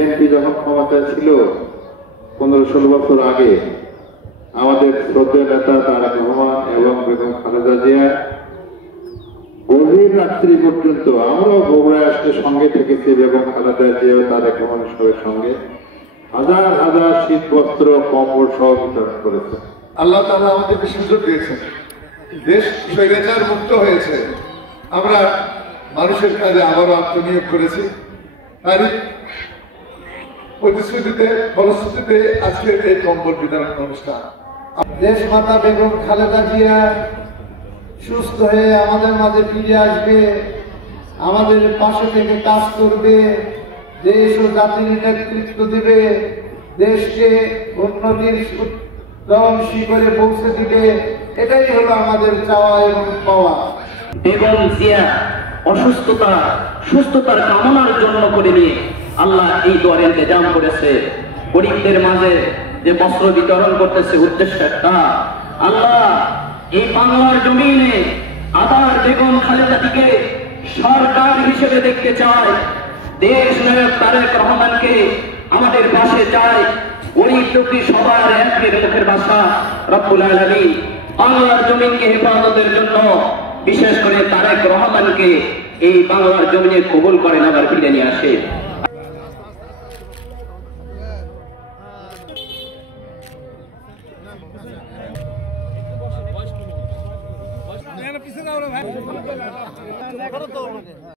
BNP যখন ক্ষমতায় ছিল 15-16 বছর আগে, আমাদের শ্রদ্ধেয় নেতা তারেক রহমান এবং বেগম খালেদা জিয়া গভীর রাত্রি পর্যন্ত আমরাও বগুড়ায় আসতে সঙ্গে থেকেছি। বেগম খালেদা জিয়া ও তারেক রহমানের সঙ্গে হাজার হাজার শীত বস্ত্র কম্বল সহ বিতরণ করেছে। আল্লাহ তাআলা আমাদেরকে সুযোগ দিয়েছেন, দেশ স্বৈরাচার মুক্ত হয়েছে, আমরা মানুষের কাজে আবারও আত্মনিয়োগ করেছি। তারই প্রতিশ্রুতিতে ফলশ্রুতিতে আজকের এই কম্বল বিতরণ অনুষ্ঠান। দেশ মাতা বেগম খালেদা জিয়া সুস্থ হয়ে আমাদের মাঝে ফিরে আসবে, আমাদের পাশে থেকে কাজ করবে, দেশ ও জাতির নেতৃত্ব দিবে, দেশকে উন্নতির উত্তম শিখরে পৌঁছে দিবে। এটাই হলো আমাদের চাওয়া এবং পাওয়া। বেগম জিয়া সুস্থতার কামনার জন্য করে নিয়ে আল্লাহ এই দোয়ার ইন্তজাম করেছে। গরিবদের মাঝে যে বস্ত্র বিতরণ করতেছে উদ্দেশ্য একটা, আল্লাহ এই বাংলার জমিনে আবার বেগম খালেদাকে সরকার হিসেবে দেখতে চায়। দেশ নায়ক তারেক রহমানকে আমাদের পাশে চায়। গরিব দুঃখী সবার একের মুখের ভাষা রব্বুল আলামিন বাংলার জমিনকে হেফাজতের জন্য বিশেষ করে তারেক রহমানকে এই বাংলার জমিনে কবুল করেন, আবার ফিরে নিয়ে আসে। পিছনে